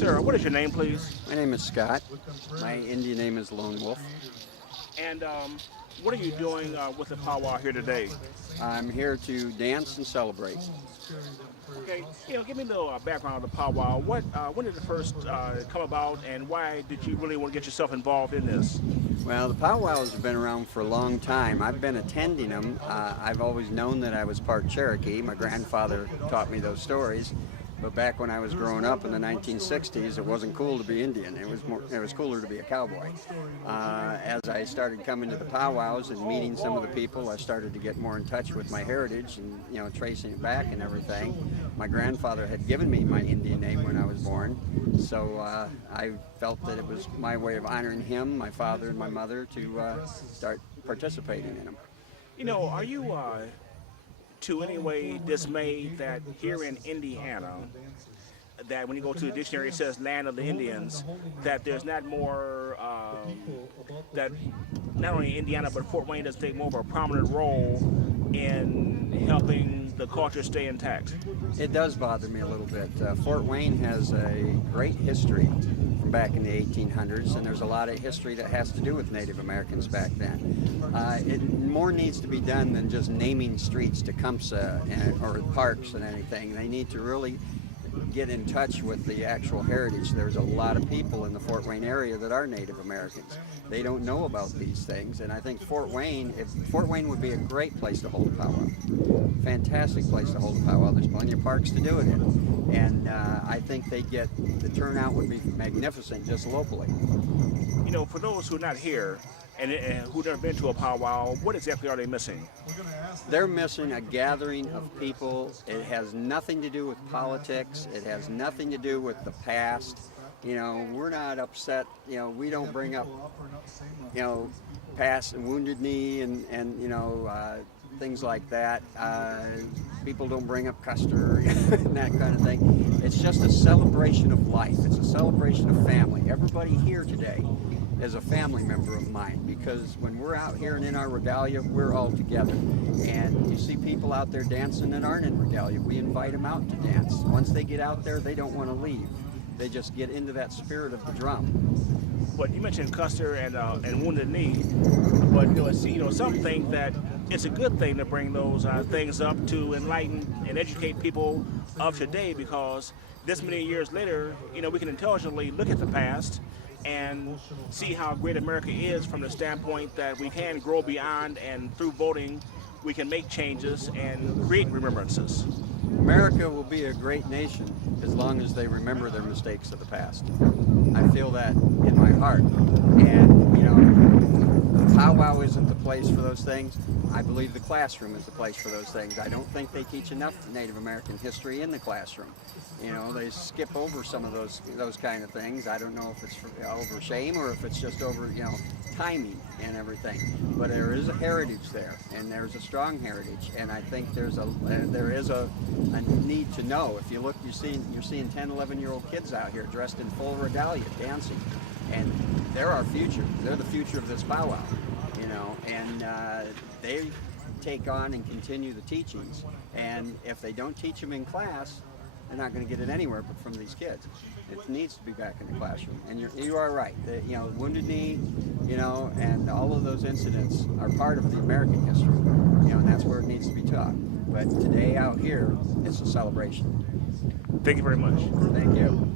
Sir, what is your name, please? My name is Scott. My Indian name is Lonewolf. And what are you doing with the powwow here today? I'm here to dance and celebrate. Okay, give me a little background of the powwow. When did it first come about, and why did you really want to get yourself involved in this? Well, the powwows have been around for a long time. I've been attending them. I've always known that I was part Cherokee. My grandfather taught me those stories. But back when I was growing up in the 1960s, it wasn't cool to be Indian. It was cooler to be a cowboy. As I started coming to the powwows and meeting some of the people, I started to get more in touch with my heritage and tracing it back and everything. My grandfather had given me my Indian name when I was born, so I felt that it was my way of honoring him, my father, and my mother to start participating in them. Are you to any way dismayed that here in Indiana, that when you go to the dictionary it says land of the Indians, that there's not more, that not only Indiana but Fort Wayne does take more of a prominent role in helping the culture stay intact? It does bother me a little bit. Fort Wayne has a great history from back in the 1800s, and there's a lot of history that has to do with Native Americans back then. More needs to be done than just naming streets Tecumseh or parks and anything. They need to really get in touch with the actual heritage. There's a lot of people in the Fort Wayne area that are Native Americans. They don't know about these things, and I think Fort Wayne would be a great place to hold a powwow. Fantastic place to hold a powwow. There's plenty of parks to do it in, and I think the turnout would be magnificent just locally. For those who are not here and who've never been to a powwow, what exactly are they missing? They're missing a gathering of people. It has nothing to do with politics. It has nothing to do with the past. We're not upset. We don't bring up, past and Wounded Knee and things like that. People don't bring up Custer and that kind of thing. It's just a celebration of life. It's a celebration of family. Everybody here today is a family member of mine, because when we're out here and in our regalia, we're all together. And you see people out there dancing that aren't in regalia. We invite them out to dance. Once they get out there, they don't want to leave. They just get into that spirit of the drum. But you mentioned Custer and Wounded Knee, but some think that it's a good thing to bring those things up to enlighten and educate people of today, because this many years later, we can intelligently look at the past and see how great America is from the standpoint that we can grow beyond, and through voting we can make changes and create remembrances. America will be a great nation as long as they remember their mistakes of the past. I feel that in my heart. And powwow isn't the place for those things. I believe the classroom is the place for those things. I don't think they teach enough Native American history in the classroom. They skip over some of those kind of things. I don't know if it's over shame or if it's just over timing and everything. But there is a heritage there, and there's a strong heritage, and I think there is a need to know. If you look, you're seeing 10, 11-year-old kids out here dressed in full regalia dancing, and they're our future. They're the future of this powwow, and they take on and continue the teachings. And if they don't teach them in class, they're not going to get it anywhere but from these kids. It needs to be back in the classroom. And you are right. Wounded Knee, and all of those incidents are part of the American history, and that's where it needs to be taught. But today out here, it's a celebration. Thank you very much. Thank you.